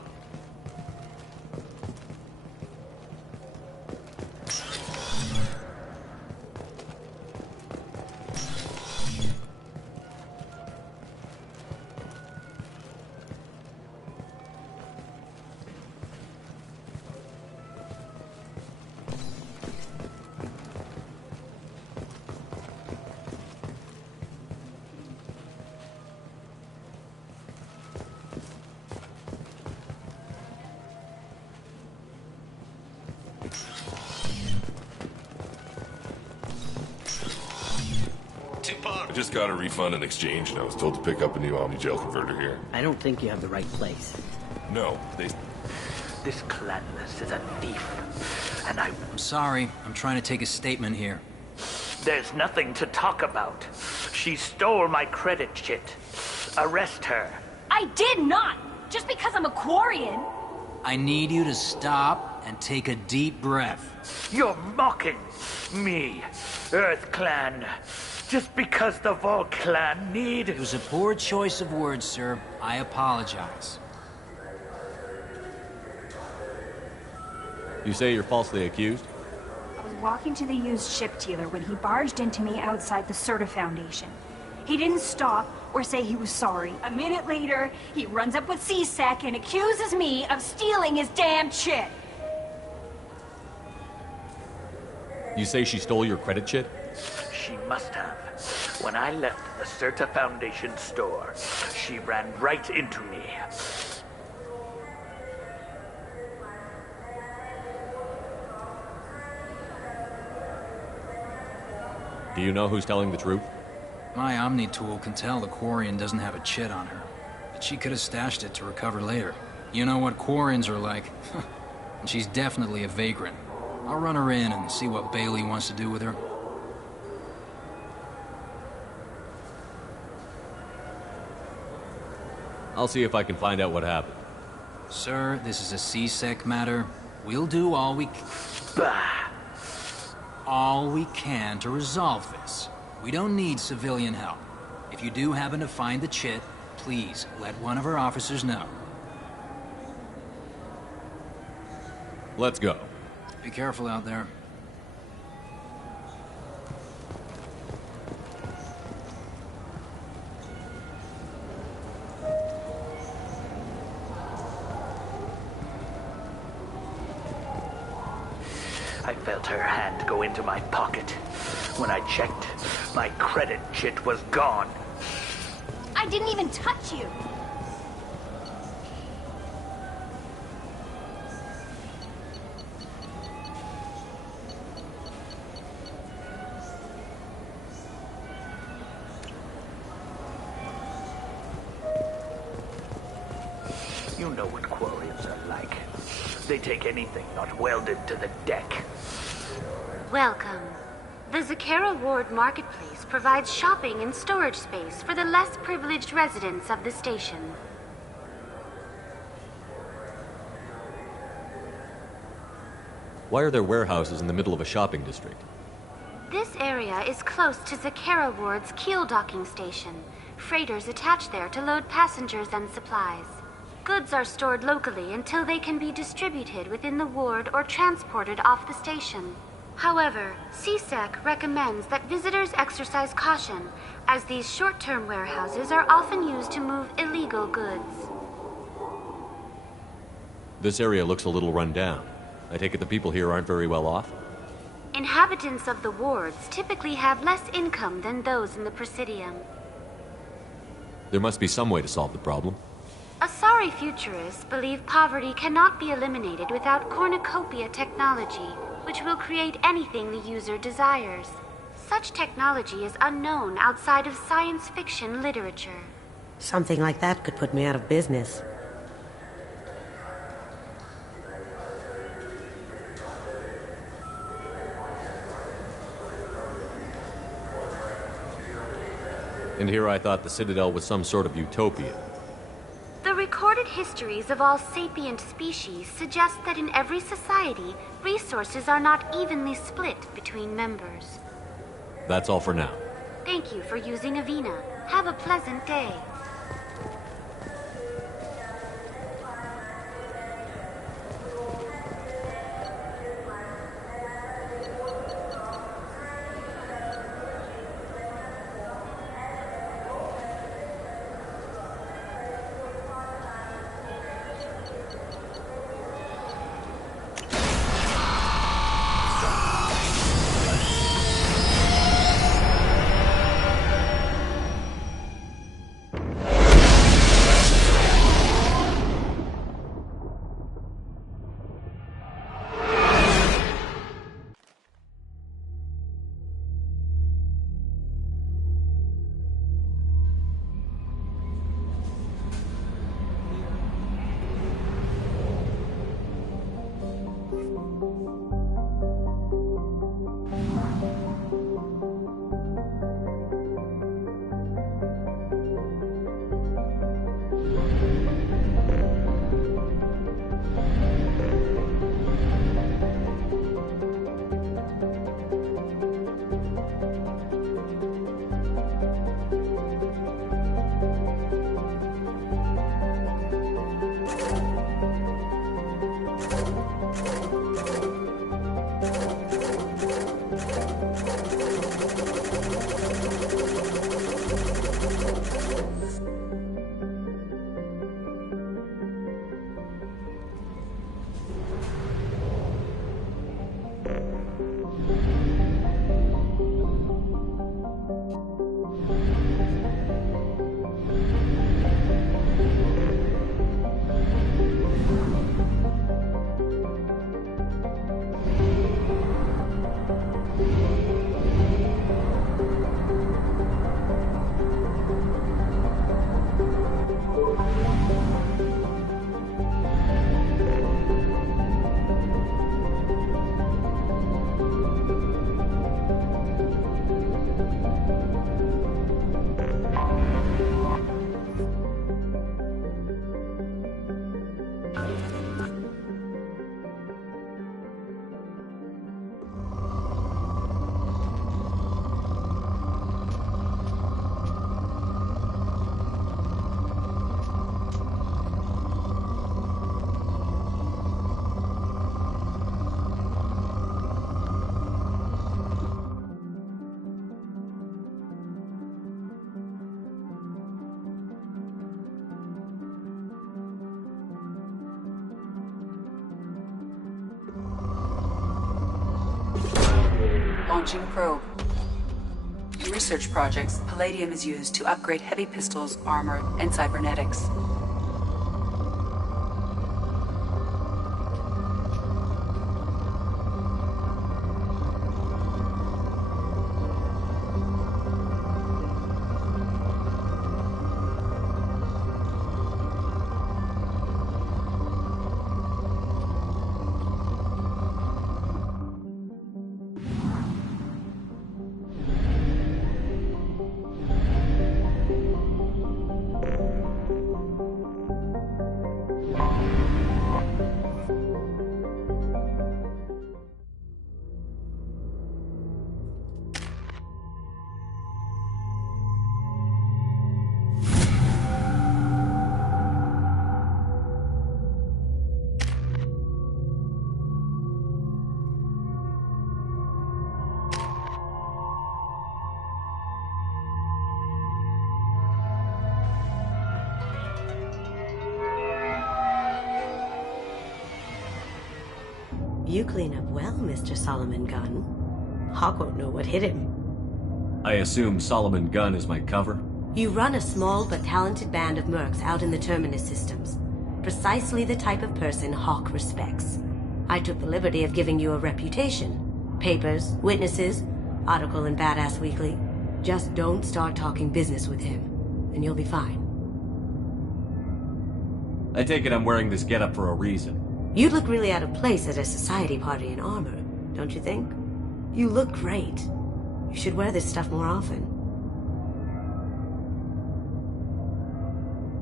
I just got a refund and exchange, and I was told to pick up a new Omni-Gel converter here. I don't think you have the right place. No, This Cladnus is a thief, and I'm sorry. I'm trying to take a statement here. There's nothing to talk about. She stole my credit chit. Arrest her. I did not! Just because I'm a Quarian! I need you to stop and take a deep breath. You're mocking me, Earth Clan. Just because the Vol Clan need... It was a poor choice of words, sir. I apologize. You say you're falsely accused? I was walking to the used ship dealer when he barged into me outside the Serta Foundation. He didn't stop or say he was sorry. A minute later, he runs up with C-Sec and accuses me of stealing his damn chit. You say she stole your credit chit? She must have. When I left the Serta Foundation store, she ran right into me. Do you know who's telling the truth? My Omni tool can tell the Quarian doesn't have a chit on her, but she could have stashed it to recover later. You know what Quarians are like. And she's definitely a vagrant. I'll run her in and see what Bailey wants to do with her. I'll see if I can find out what happened. Sir, this is a C-Sec matter. We'll do all we can to resolve this. We don't need civilian help. If you do happen to find the chit, please let one of our officers know. Let's go. Be careful out there. I felt her hand go into my pocket. When I checked, my credit chit was gone. I didn't even touch you. You know what Quarians are like. They take anything not welded to the deck. Welcome. The Zakera Ward Marketplace provides shopping and storage space for the less privileged residents of the station. Why are there warehouses in the middle of a shopping district? This area is close to Zakera Ward's keel docking station. Freighters attach there to load passengers and supplies. Goods are stored locally until they can be distributed within the ward or transported off the station. However, C-Sec recommends that visitors exercise caution, as these short-term warehouses are often used to move illegal goods. This area looks a little run down. I take it the people here aren't very well off? Inhabitants of the wards typically have less income than those in the Presidium. There must be some way to solve the problem. Asari futurists believe poverty cannot be eliminated without cornucopia technology, which will create anything the user desires. Such technology is unknown outside of science fiction literature. Something like that could put me out of business. And here I thought the Citadel was some sort of utopia. The recorded histories of all sapient species suggest that in every society, resources are not evenly split between members. That's all for now. Thank you for using Avina. Have a pleasant day. Launching probe. In research projects, palladium is used to upgrade heavy pistols, armor, and cybernetics. You clean up well, Mr. Solomon Gunn. Hawk won't know what hit him. I assume Solomon Gunn is my cover? You run a small but talented band of mercs out in the Terminus systems. Precisely the type of person Hawk respects. I took the liberty of giving you a reputation. Papers, witnesses, article in Badass Weekly. Just don't start talking business with him, and you'll be fine. I take it I'm wearing this getup for a reason. You'd look really out of place at a society party in armor, don't you think? You look great. You should wear this stuff more often.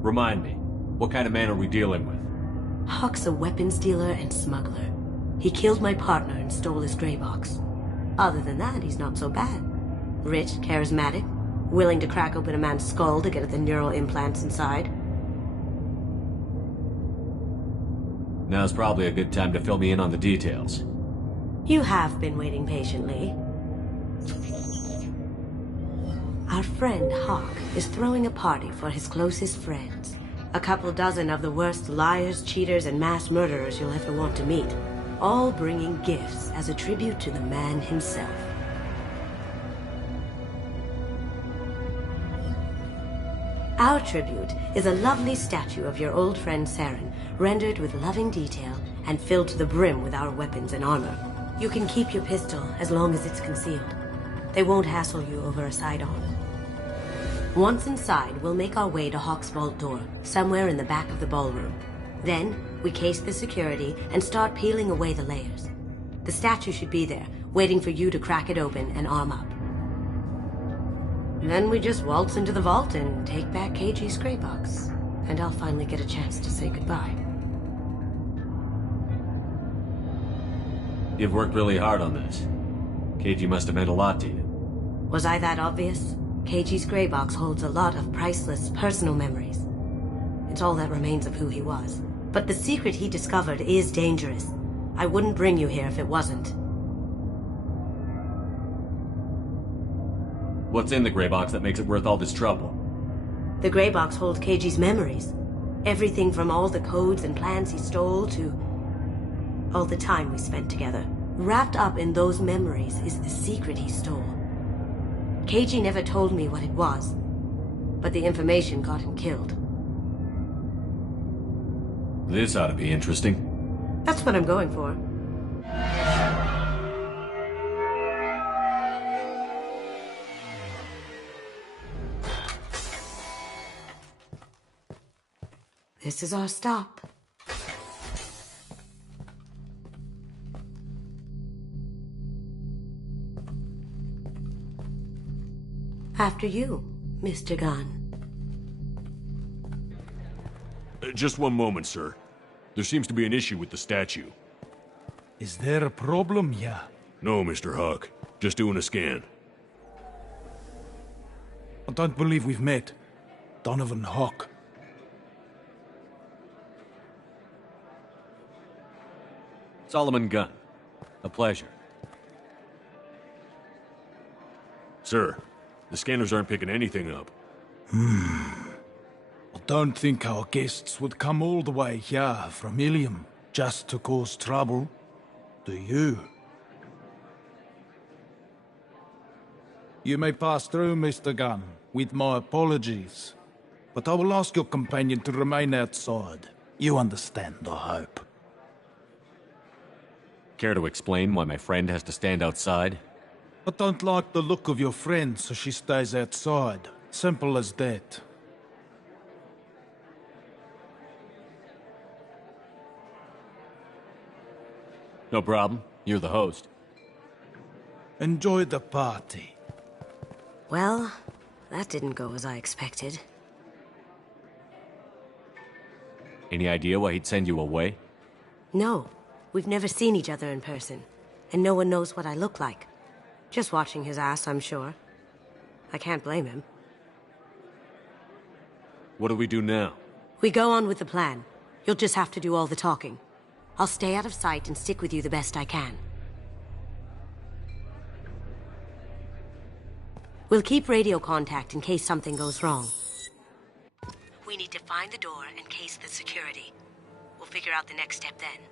Remind me, what kind of man are we dealing with? Hawk's a weapons dealer and smuggler. He killed my partner and stole his gray box. Other than that, he's not so bad. Rich, charismatic, willing to crack open a man's skull to get at the neural implants inside. Now's probably a good time to fill me in on the details. You have been waiting patiently. Our friend Hawk is throwing a party for his closest friends. A couple dozen of the worst liars, cheaters, and mass murderers you'll ever want to meet. All bringing gifts as a tribute to the man himself. Our tribute is a lovely statue of your old friend Saren, rendered with loving detail and filled to the brim with our weapons and armor. You can keep your pistol as long as it's concealed. They won't hassle you over a sidearm. Once inside, we'll make our way to Hawk's vault door, somewhere in the back of the ballroom. Then, we case the security and start peeling away the layers. The statue should be there, waiting for you to crack it open and arm up. Then we just waltz into the vault and take back KG's gray box. And I'll finally get a chance to say goodbye. You've worked really hard on this. KG must have meant a lot to you. Was I that obvious? KG's gray box holds a lot of priceless personal memories. It's all that remains of who he was. But the secret he discovered is dangerous. I wouldn't bring you here if it wasn't. What's in the gray box that makes it worth all this trouble? The gray box holds KG's memories. Everything from all the codes and plans he stole to all the time we spent together. Wrapped up in those memories is the secret he stole. KG never told me what it was, but the information got him killed. This ought to be interesting. That's what I'm going for. This is our stop. After you, Mr. Gunn. Just one moment, sir. There seems to be an issue with the statue. Is there a problem here? No, Mr. Hawk. Just doing a scan. I don't believe we've met. Donovan Hawk. Solomon Gunn. A pleasure. Sir, the scanners aren't picking anything up. I don't think our guests would come all the way here from Ilium just to cause trouble. Do you? You may pass through, Mr. Gunn, with my apologies. But I will ask your companion to remain outside. You understand, I hope. Care to explain why my friend has to stand outside? I don't like the look of your friend, so she stays outside. Simple as that. No problem. You're the host. Enjoy the party. Well, that didn't go as I expected. Any idea why he'd send you away? No, we've never seen each other in person, and no one knows what I look like. Just watching his ass, I'm sure. I can't blame him. What do we do now? We go on with the plan. You'll just have to do all the talking. I'll stay out of sight and stick with you the best I can. We'll keep radio contact in case something goes wrong. We need to find the door and case the security. We'll figure out the next step then.